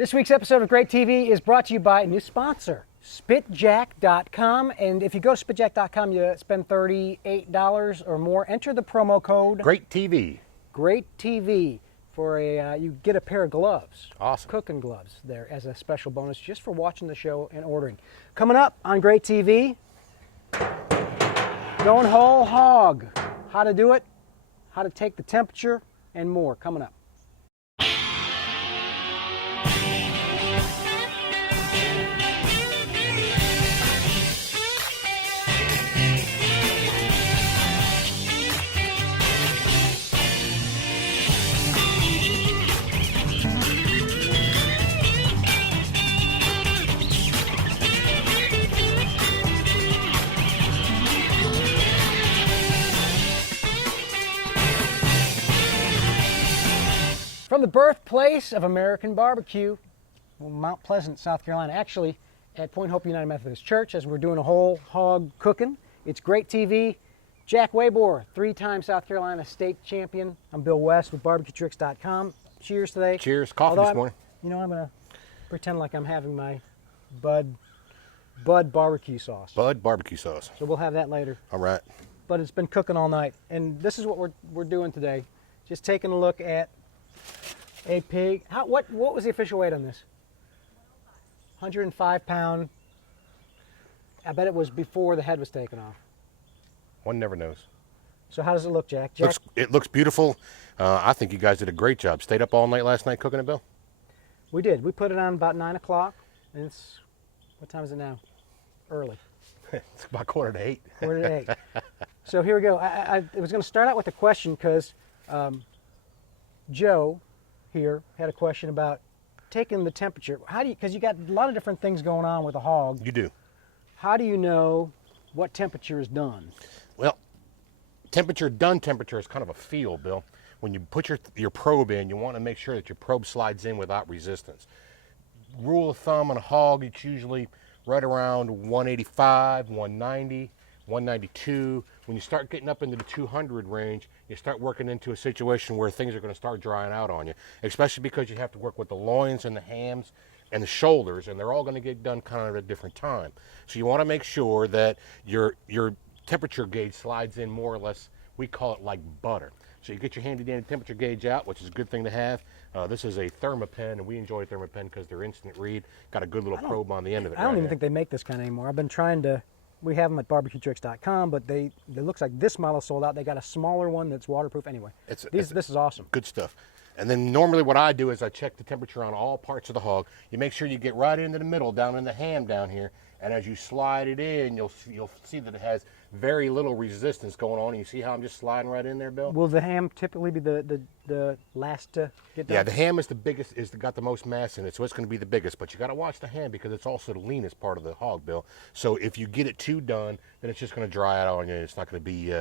This week's episode of GrateTV is brought to you by a new sponsor, spitjack.com. And if you go to spitjack.com, you spend $38 or more. Enter the promo code GrateTV. GrateTV for you get a pair of gloves. Awesome. Cooking gloves there as a special bonus just for watching the show and ordering. Coming up on GrateTV, going whole hog. How to do it, how to take the temperature, and more coming up. From the birthplace of American barbecue, Mount Pleasant, South Carolina, actually at Point Hope United Methodist Church, as we're doing a whole hog cooking. It's GrateTV. Jack Waiboer, 3-time South Carolina state champion. I'm Bill West with barbecuetricks.com. Cheers today. Cheers. Coffee this morning. You know, I'm going to pretend like I'm having my Bud barbecue sauce. Bud barbecue sauce. So we'll have that later. All right. But it's been cooking all night. And this is what we're doing today. Just taking a look at a pig. What was the official weight on this? 105 pound. I bet it was before the head was taken off. One never knows. So how does it look, Jack? It looks beautiful. I think you guys did a great job. Stayed up all night last night cooking it, Bill? We did. We put it on about 9 o'clock. And it's, what time is it now? Early. It's about 7:45. 7:45. So here we go. I was going to start out with a question because Joe here had a question about taking the temperature. How do you, because you got a lot of different things going on with a hog. You do. How do you know what temperature is done? Well, done temperature is kind of a feel, Bill. When you put your probe in, you want to make sure that your probe slides in without resistance. Rule of thumb on a hog, it's usually right around 185, 190, 192. When you start getting up into the 200 range, you start working into a situation where things are going to start drying out on you, especially because you have to work with the loins and the hams and the shoulders, and they're all going to get done kind of at a different time. So you want to make sure that your temperature gauge slides in more or less, we call it like butter. So you get your handy dandy temperature gauge out, which is a good thing to have. This is a ThermaPen, and we enjoy ThermaPen because they're instant read. Got a good little probe on the end of it. I don't even think they make this kind anymore. I've been trying to. We have them at barbecuetricks.com, but it looks like this model sold out. They got a smaller one that's waterproof. Anyway, this is awesome. Good stuff. And then normally what I do is I check the temperature on all parts of the hog. You make sure you get right into the middle, down in the ham down here, and as you slide it in, you'll see that it has very little resistance going on. You see how I'm just sliding right in there, Bill? Will the ham typically be the last to get done? Yeah, the ham is the biggest, got the most mass in it, so it's going to be the biggest. But you got to watch the ham because it's also the leanest part of the hog, Bill. So if you get it too done, then it's just going to dry out on you. It's not going to be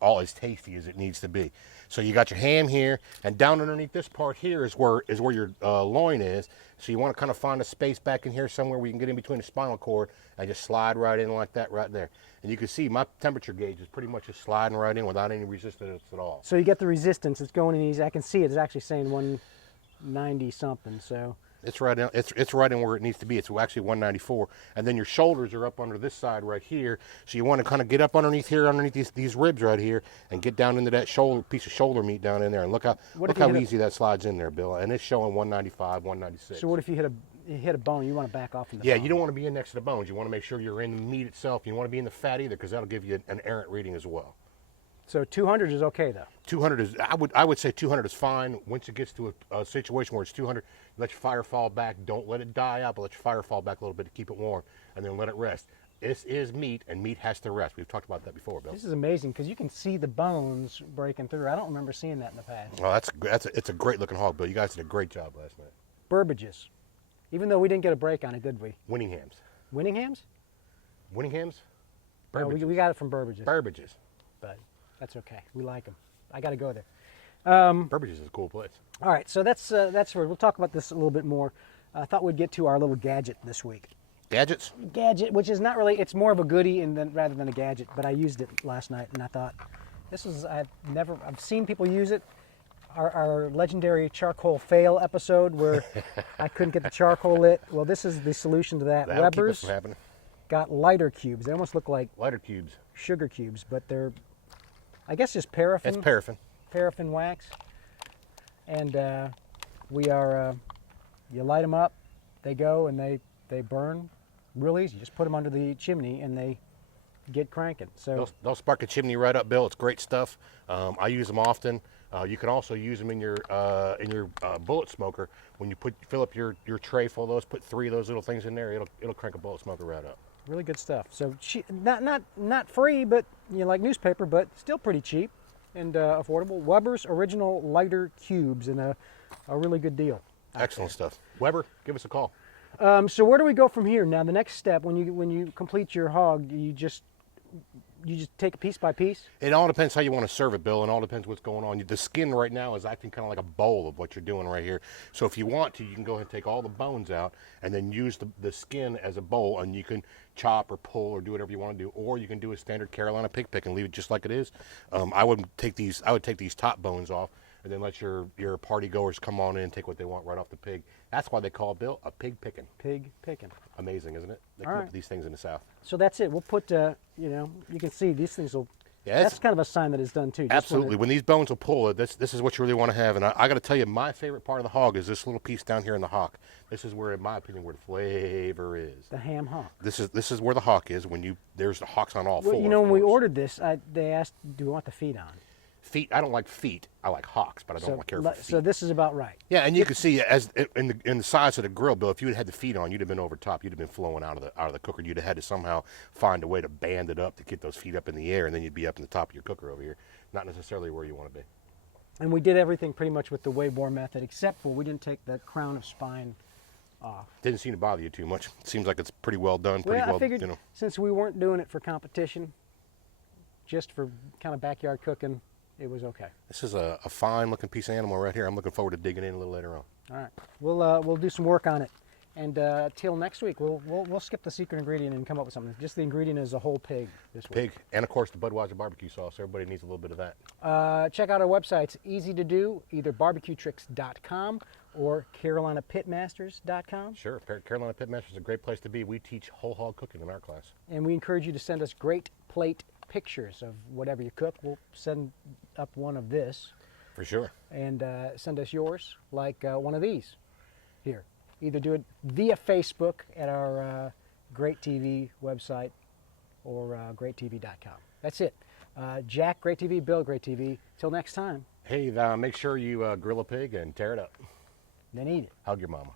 all as tasty as it needs to be. So you got your ham here, and down underneath this part here is where your loin is. So you want to kind of find a space back in here somewhere where you can get in between the spinal cord and just slide right in like that right there. And you can see my temperature gauge is pretty much just sliding right in without any resistance at all. So you get the resistance. It's going in easy. I can see it. It's actually saying 190 something. So it's right in. It's right in where it needs to be. It's actually 194. And then your shoulders are up under this side right here. So you want to kind of get up underneath here, underneath these ribs right here, and get down into that piece of shoulder meat down in there. And look how easy that slides in there, Bill. And it's showing 195, 196. So what if you hit a bone? You want to back off from the bone. Yeah, you don't want to be in next to the bones. You want to make sure you're in the meat itself. You don't want to be in the fat either, because that'll give you an errant reading as well. So 200 is okay though. 200 is, I would say 200 is fine. Once it gets to a situation where it's 200, let your fire fall back. Don't let it die out, but let your fire fall back a little bit to keep it warm, and then let it rest. This is meat, and meat has to rest. We've talked about that before, Bill. This is amazing because you can see the bones breaking through. I don't remember seeing that in the past. Well, it's a great looking hog, Bill. You guys did a great job last night. Burbages. Even though we didn't get a break on it, did we? Winning hams. Winning hams? Winning hams? No, we got it from Burbages. Burbages. But that's okay. We like them. I got to go there. Burbages is a cool place. All right, so that's where we'll talk about this a little bit more. I thought we'd get to our little gadget this week. Gadgets? Gadget, which is not really, it's more of a goodie rather than a gadget, but I used it last night and I thought, I've seen people use it. our legendary charcoal fail episode where I couldn't get the charcoal lit. Well, this is the solution to that. That'll keep us Weber's from happening. got lighter cubes. They almost look like Lighter cubes. sugar cubes, but they're, I guess, just paraffin. It's paraffin. Paraffin wax. And we are, you light them up, they go and they burn real easy. Just put them under the chimney and they get cranking. So They'll spark a chimney right up, Bill. It's great stuff. I use them often. You can also use them in your bullet smoker. When you fill up your tray full of those, put 3 of those little things in there. It'll crank a bullet smoker right up. really good stuff. So not free, but like newspaper, but still pretty cheap and affordable. Weber's original lighter cubes, and a really good deal. Excellent stuff. Weber, give us a call. So where do we go from here? Now the next step, when you complete your hog, you just take it piece by piece? It all depends how you want to serve it, Bill, and all depends what's going on. The skin right now is acting kind of like a bowl of what you're doing right here. So if you want to, you can go ahead and take all the bones out and then use the skin as a bowl, and you can chop or pull or do whatever you want to do, or you can do a standard Carolina pig pick and leave it just like it is. I would take these top bones off and then let your party goers come on in and take what they want right off the pig. That's why they call it, Bill, a pig picking. Pig picking. Amazing, isn't it? They All come up right. with these things in the South. So that's it. We'll put, you can see these things will. Yeah, that's kind of a sign that it's done too. Just absolutely. When these bones will pull, this is what you really want to have. And I got to tell you, my favorite part of the hog is this little piece down here in the hock. This is where, in my opinion, where the flavor is. The ham hock. This is where the hock is. There's the hocks on all four. Well, when we ordered this, they asked, "Do we want the feet on?" Feet. I don't like feet. I like hocks, but I don't care for feet. So this is about right. Yeah, and you can see as in the size of the grill, Bill. If you had the feet on, you'd have been over top. You'd have been flowing out of the cooker. You'd have had to somehow find a way to band it up to get those feet up in the air, and then you'd be up in the top of your cooker over here. Not necessarily where you want to be. And we did everything pretty much with the Waiboer method, except for we didn't take the crown of spine off. Didn't seem to bother you too much. It seems like it's pretty well done. I figured since we weren't doing it for competition, just for kind of backyard cooking, it was okay. This is a fine looking piece of animal right here. I'm looking forward to digging in a little later on. All right, we'll do some work on it, and till next week we'll skip the secret ingredient and come up with something. Just the ingredient is a whole pig this week. Pig, and of course the Budweiser barbecue sauce. Everybody needs a little bit of that. Check out our website. It's easy to do, either barbecuetricks.com or carolinapitmasters.com. Sure, Carolina Pitmasters is a great place to be. We teach whole hog cooking in our class. And we encourage you to send us great plate pictures of whatever you cook. We'll send up one of this. For sure. And send us yours, like one of these here. Either do it via Facebook at our GrateTV website or GrateTV.com. That's it. Jack, GrateTV, Bill, GrateTV. Till next time. Hey, make sure you grill a pig and tear it up. Then eat it. Hug your mama.